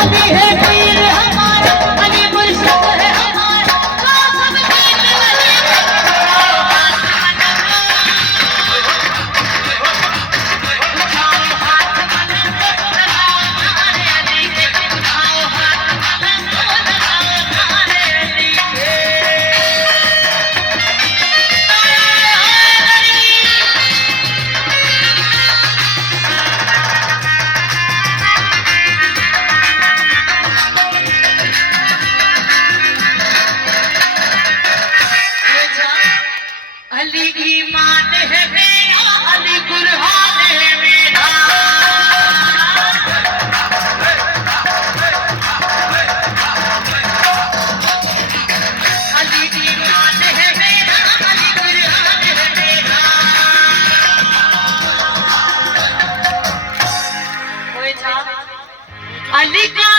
अली है पीर हमारा, अली मुर्शिद है हमारा, तो सब दीन अली पे उठाओ हाथ मनवा, उठाओ हाथ मनवा, लगाओ नारे अली के, उठाओ हाथ मनवा, लगाओ नारे अली के। अली ईमान है मेरा, अली कुरान है मेरा, अली ईमान है मेरा, अली कुरान है मेरा। अली का